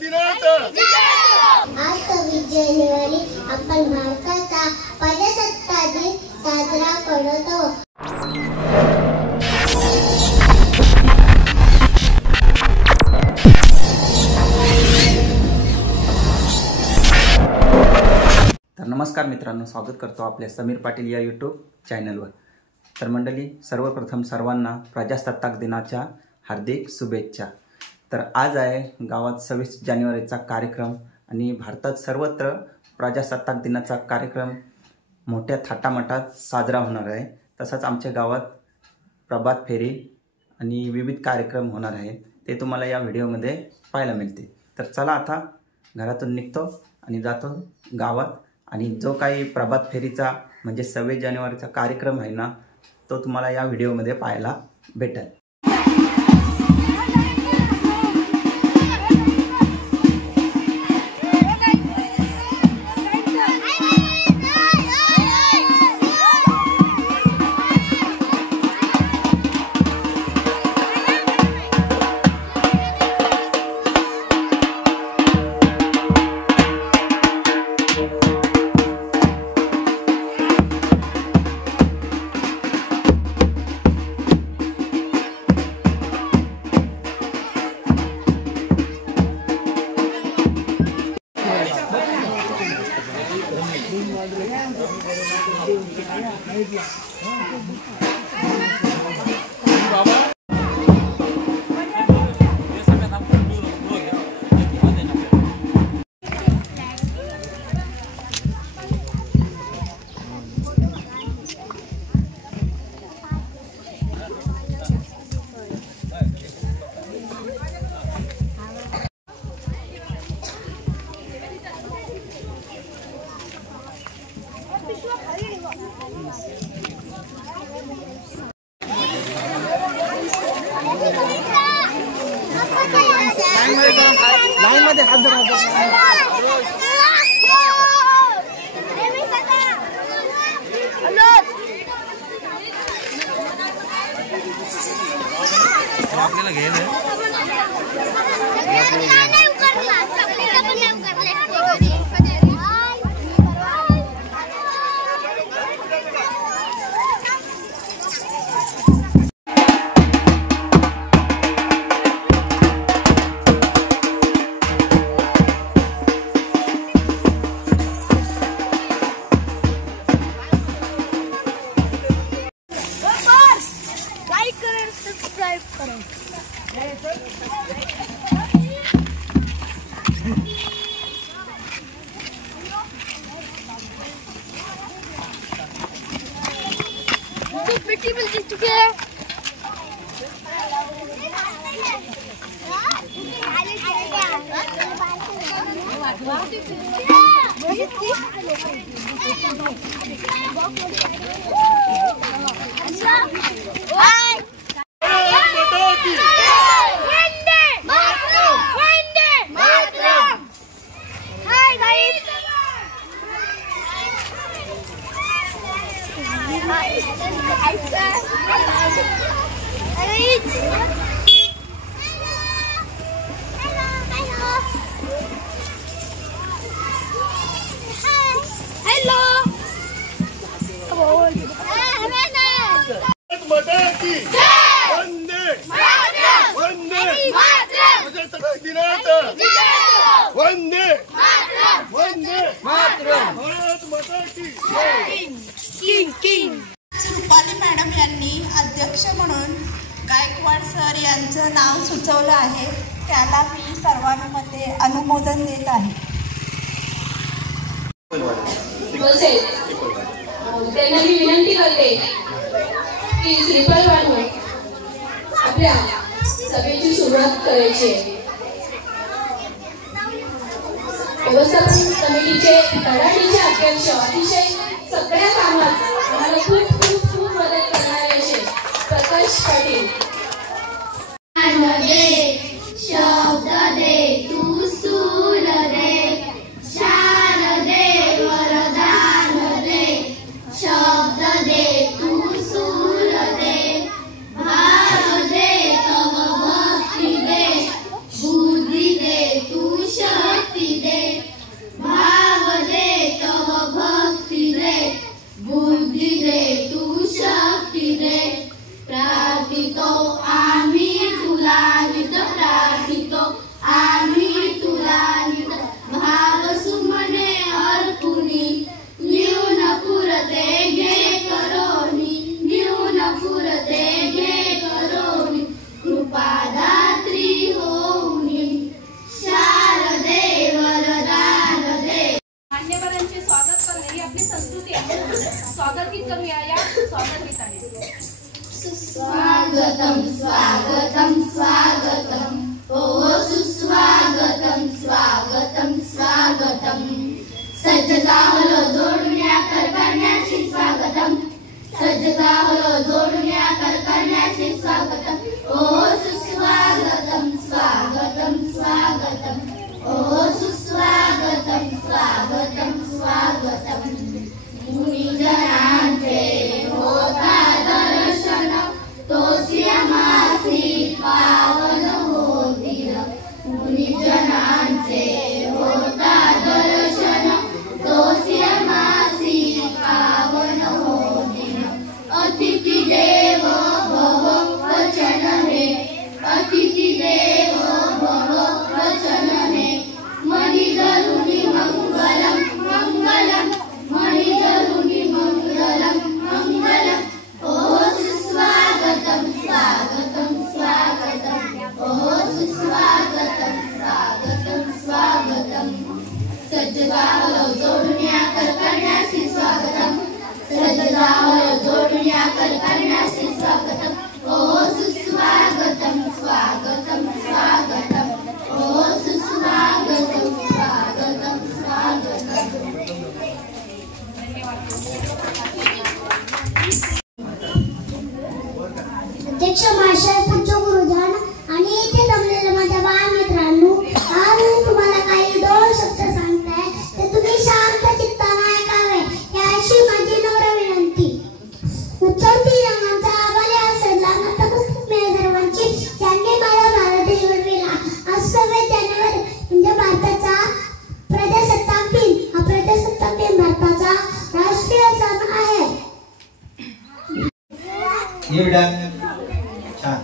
दिनांक आज 26 जानेवारी आपण भारताचा प्रजासत्ताक दिन साजरा करतो। तर नमस्कार मित्रांनो, स्वागत करतो आपल्या समीर पाटील या यूट्यूब चॅनलवर। तर मंडळी, सर्वप्रथम सर्वांना प्रजासत्ताक दिनाच्या हार्दिक शुभेच्छा। तर आज आहे गावात 26 जानेवारीचा कार्यक्रम आणि भारतात सर्वत्र प्रजासत्ताक दिनाचा कार्यक्रम मोठ्या थाटामाटात साजरा होणार आहे। तसंच आमच्या गावात प्रभात फेरी आणि विविध कार्यक्रम होणार आहेत, ते तुम्हाला या व्हिडिओमध्ये पाहायला मिळते। तर चला आता घरातून निघतो आणि जातो गावात, आणि जो काही प्रभात फेरीचा म्हणजे 26 जानेवारीचा कार्यक्रम आहे ना, तो तुम्हाला या व्हिडिओमध्ये पाहायला भेटेल। लाइन मध्ये हात धरा। आपल्याला घ्यायला सब्सक्राइब करें। तो बेटी मिल चुके हैं। रुपाली मॅडम यांनी अध्यक्ष म्हणून गायकवाड सर यांचं नाव सुचवलं आहे, त्याला मी सर्वांमध्ये अनुमोदन देत आहे। त्यांना मी विनंती करते की श्रीफळ वाढवून आपल्या सभेची सुरुवात करायची आहे। व्यवस्थापन कमिटीचे धडाडीचे अध्यक्ष अतिशय सगळ्या कामात आम्हाला खूप खूप खूप मदत करणारे असे प्रकाश पाटील। शब्द दे तू सूर दे, शार दे वरदान दे, शब्द दे तू सूर दे, भाव दे तव भक्ती दे, बुद्धी दे तू सज्जता हलो जोडूया करण्याचे स्वागतम ओ सुस्वागतम स्वागतम स्वागतम ओ सुस्वागतम स्वागतम स्वागतम मुनिजनांचे होता दर्शन तोस्यमासी पावन होतील मुनिजनांचे होता दर्शन तोस्यमासी पावन होतील अतिथि देव भव वचन हे अतिथि देव भव वचन हे मनी धरुणी मंगलम मंगलम मनी धरुणी मंगलम मंगलम ओ सुस्वागतम स्वागतम स्वागतम ओ सुस्वागतम स्वागतम स्वागतम सज्जता हलो जोडूया करण्याचे स्वागतम सज्जता हलो जोडूया करण्याचे स्वागतम ओ सुस्वागतम स्वागतम स्वागतम ओ सुस्वागतम स्वागतम स्वागतम अध्यक्ष महाशय पूज्य गुरुजन आणि इथे जमलेल्या माझ्या बालमित्रांनो आज मी तुम्हाला काही 2 शब्द सांगताय ते तुम्ही शांत चित्ताने ऐकावे ही अशी माझी नम्र विनंती उचलती रंगाचा आभारी असला नतमस्तक मी सर्वांची ज्यांनी मला भारत देश घडविला आज 26 जानेवारी म्हणजे भारताचा प्रजासत्ताक दिन हा प्रजासत्ताक दिन भारताचा राष्ट्रीय सण आहे ये बेटा छान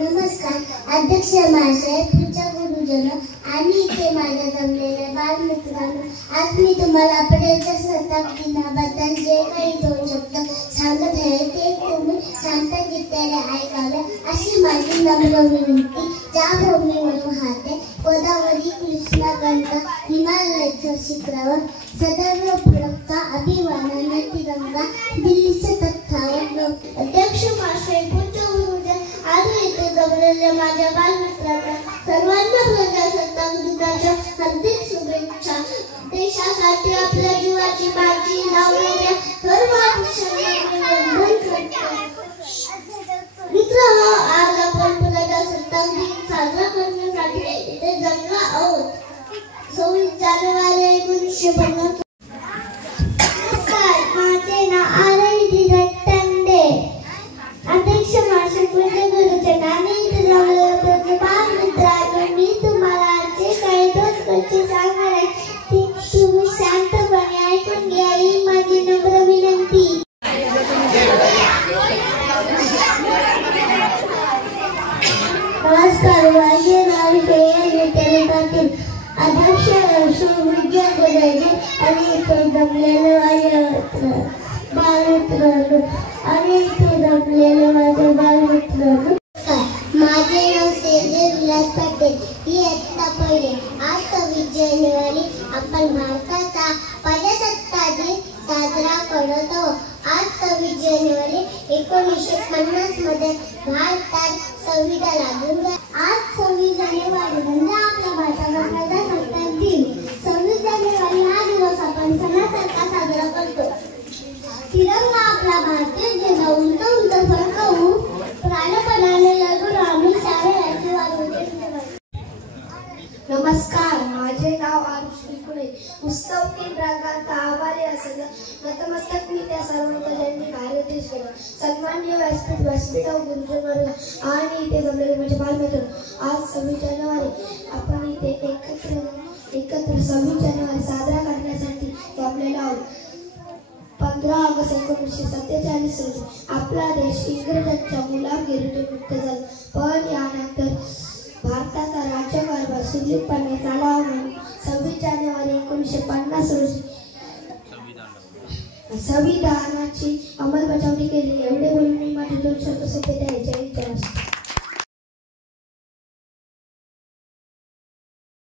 नमस्कार अध्यक्ष महाशय पूज्य गुरुजन आणि इथे माझ्या जमलेल्या बालमित्रांनो आज मी तुम्हाला प्रजासत्ताक दिनाबद्दल जे काही 2 शब्द सांगत आहे ते तुम्ही शांत चित्ताने ऐकावे अशी माझी नम्र विनंती ज्या भूमीवर वाहते गोदावरी कृष्णा गंगा हिमालयाच्या शिखरावर सदैव फडकता अभिमानाने तिरंगा दिल्लीच्या तख्तावर अध्यक्ष महाशय पूज्य गुरुजन आज इथे जमलेल्या माझ्या बालमित्रांना सर्वांना प्रजासत्ताक दिनाच्या हार्दिक शुभेच्छा देशासाठी आपल्या जीवाची बाजी लावलेल्या सर्व अक्षरांना वंदन करतो मित्रांनो आज आपण प्रजासत्ताक दिन साजरा करण्यासाठी इथे जमलो आहोत 26 जानेवारी 1950 माझे नाव आरती दत्तंडे अध्यक्ष महाशय पूज्य गुरुजन आणि इथे जमलेल्या बालमित्रांनो मी तुम्हाला जे काही 2 गोष्टी सांगणार आहे ती तुम्ही शांतपणे ऐकून घ्या ही माझी नम्र विनंती नमस्कार माझे नाव विद्यापीठातील अध्यक्ष विद्या गुरुजी आणि इथे जमलेले माझे बालमित्रांनो आणि इथे जमलेले माझे बालमित्रांनो माझे नाव सेजल विलास पाटील इयत्ता पहिले आज 26 जानेवारी आपण भारताचा प्रजासत्ताक दिन साजरा करत आहोत आज 26 जानेवारी 1950 मध्ये भारतात संविधान लागू झाले आज 26 जानेवारी म्हणजे आपल्या भारताचा प्रजासत्ताक दिन 26 जानेवारी हा दिवस आपण सणासारखा साजरा करतो तिरंगा आपला भारतीय झेंडा उंच उंच फडकवून प्राणपणाने लढून आम्ही सारे राज्य वाढवते नमस्कार माझे नाव आरुषी कुळे उत्सव 3 रंगांचा आभारी असेल नतमस्तक मी त्या सर्व ज्यांनी भारत देश केला सन्माननीय व्यासपीठ व्यासपीठ गुरुजन वर्ग आणि इथे जमलेले माझे बालमित्र आज 26 जानेवारी आपण इथे एकत्र 26 जानेवारी साजरा करण्यासाठी जमलेलो आहोत 15 ऑगस्ट 1947 रोजी आपला देश इंग्रजांच्या गुलामगिरीतून मुक्त झाला पण यानंतर भारताचा राज्यकारभार सुरळीतपणे चालावा म्हणून 26 जानेवारी 1950 रोजी संविधानाची अंमलबजावणी केली एवढे बोलून मी माझे 2 शब्द संपवत आहे. जय हिंद.